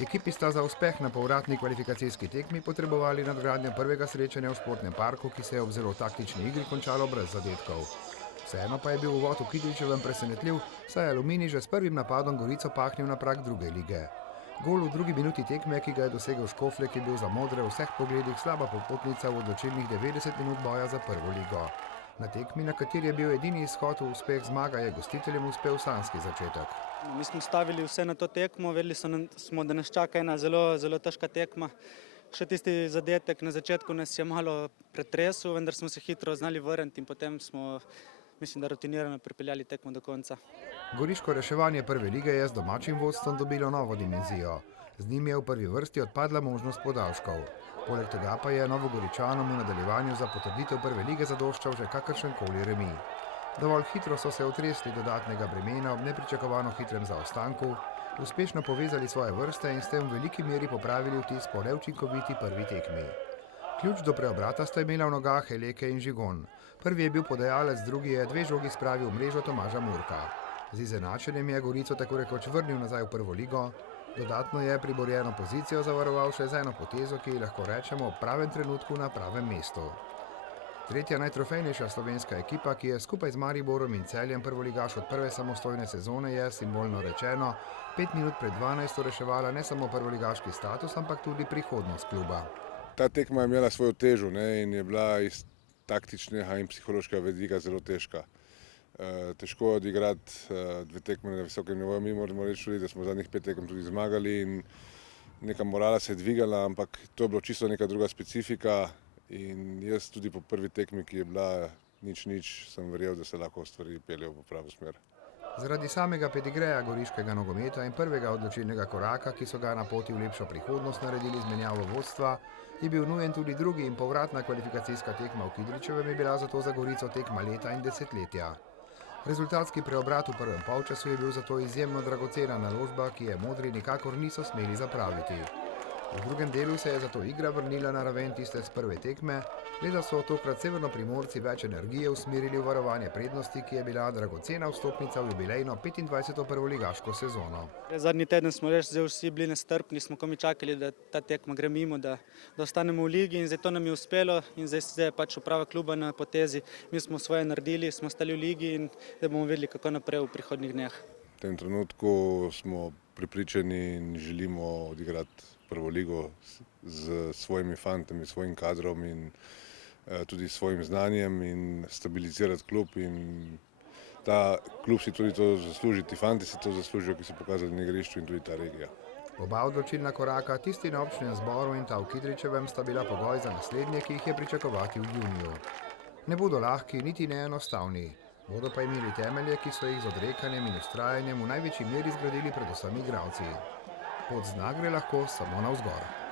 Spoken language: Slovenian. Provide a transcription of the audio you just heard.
Ekipi sta za uspeh na povratni kvalifikacijski tekmi potrebovali nadgradnjo prvega srečanja v športnem parku, ki se je ob zelo taktični igri končalo brez zadetkov. Vseeno pa je bil uvod v Kidričevem presenetljiv, saj je Aluminij že s prvim napadom Gorico pahnil na prag druge lige. Gol v drugi minuti tekme, ki ga je dosegel Škoflek, je bil za modre v vseh pogledih slaba popotnica v odločilnih 90 minut boja za prvo ligo. Na tekmi, na kateri je bil edini izhod v uspeh zmaga, je gostiteljem uspel sanjski začetek. Mi smo stavili vse na to tekmo, vedeli smo, da nas čaka ena zelo težka tekma. Še tisti zadetek na začetku nas je malo pretresel, vendar smo se hitro znali vrniti in potem smo, mislim, da rutinirano pripeljali tekmo do konca. Goriško reševanje prve lige je z domačim vodstvom dobilo novo dimenzijo. Z njim je v prvi vrsti odpadla možnost podaljškov. Poleg tega pa je Novogoričanom v nadaljevanju za potrditev prve lige zadoščal že kakršenkoli remi. Dovolj hitro so se otresli dodatnega bremena ob nepričakovano hitrem zaostanku, uspešno povezali svoje vrste in s tem v veliki meri popravili vtis po neučinkoviti prvi tekmi. Ključ do preobrata sta imela v nogah Eleke in Žigon. Prvi je bil podajalec, drugi je dve žogi spravil v mrežo Tomaža Murka. Z izenačenjem je Gorico tako rekoč vrnil nazaj v prvo ligo, dodatno je priborjeno pozicijo zavaroval še z eno potezo, ki lahko rečemo v pravem trenutku na pravem mestu. Tretja najtrofejnejša slovenska ekipa, ki je skupaj z Mariborom in Celjem prvoligaš od prve samostojne sezone, je, simbolno rečeno, 5 minut pred 12 reševala ne samo prvoligaški status, ampak tudi prihodnost kluba. Ta tekma je imela svojo težo in je bila iz taktičnega in psihološkega vidika zelo težka. Težko je odigrati dve tekme na visokem nivoju. Mi moramo reči tudi, da smo zadnjih 5 tekem tudi zmagali in neka morala se je dvigala, ampak to je bilo čisto neka druga specifika in jaz tudi po prvi tekmi, ki je bila nič, sem verjel, da se lahko stvari peljejo v pravo smer. Zaradi samega pedigreja goriškega nogometa in prvega odločilnega koraka, ki so ga na poti v lepšo prihodnost naredili z menjavo vodstva, je bil nujen tudi drugi in povratna kvalifikacijska tekma v Kidričevem je bila zato za Gorico tekma leta in desetletja. Rezultatski preobrat v prvem polčasu je bil zato izjemno dragocena naložba, ki je modri nikakor niso smeli zapraviti. V drugem delu se je zato igra vrnila na raven tiste z prve tekme, le da so tokrat severnoprimorci več energije usmerili v varovanje prednosti, ki je bila dragocena vstopnica v jubilejno 25. prvoligaško sezono. Zadnji teden smo res vsi bili nestrpni, smo komaj čakali, da ta tekma gre mimo, da ostanemo v ligi in zdaj to nam je uspelo in zdaj je pač uprava kluba na potezi. Mi smo svoje naredili, smo stali v ligi in zdaj bomo videli, kako naprej v prihodnjih dneh. V tem trenutku smo prepričani in želimo odigrati prvo ligo z svojimi fantami, svojim kadrom in tudi svojim znanjem in stabilizirati klub in ta klub si tudi to zasluži, ti fanti si to zaslužijo, ki so pokazali na igrišču in tudi ta regija. Oba odločilna koraka, tisti na občnem zboru in ta v Kidričevem, sta bila pogoj za naslednje, ki jih je pričakovati v juniju. Ne bodo lahki niti ne enostavni, bodo pa imeli temelje, ki so jih z odrekanjem in vztrajanjem v največji meri zgradili predvsem igralci. Pot znak gre lahko samo navzgor.